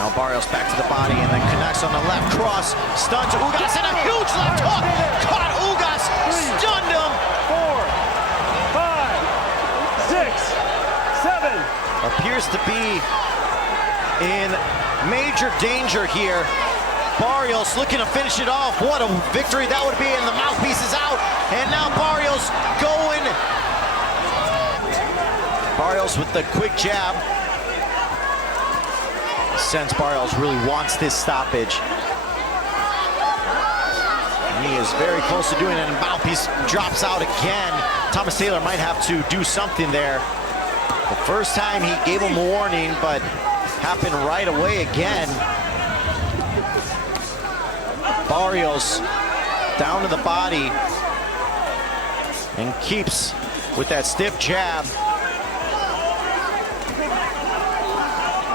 Now Barrios back to the body and then connects on the left cross. Stuns Ugas and a huge left hook. Caught Ugas, stunned him. 4, 5, 6, 7. Appears to be in major danger here. Barrios looking to finish it off. What a victory that would be, and the mouthpiece is out. And now Barrios going. Barrios with the quick jab. Sense Barrios really wants this stoppage. And he is very close to doing it, and mouthpiece drops out again. Thomas Taylor might have to do something there. The first time he gave him a warning, but happened right away again. Barrios down to the body and keeps with that stiff jab.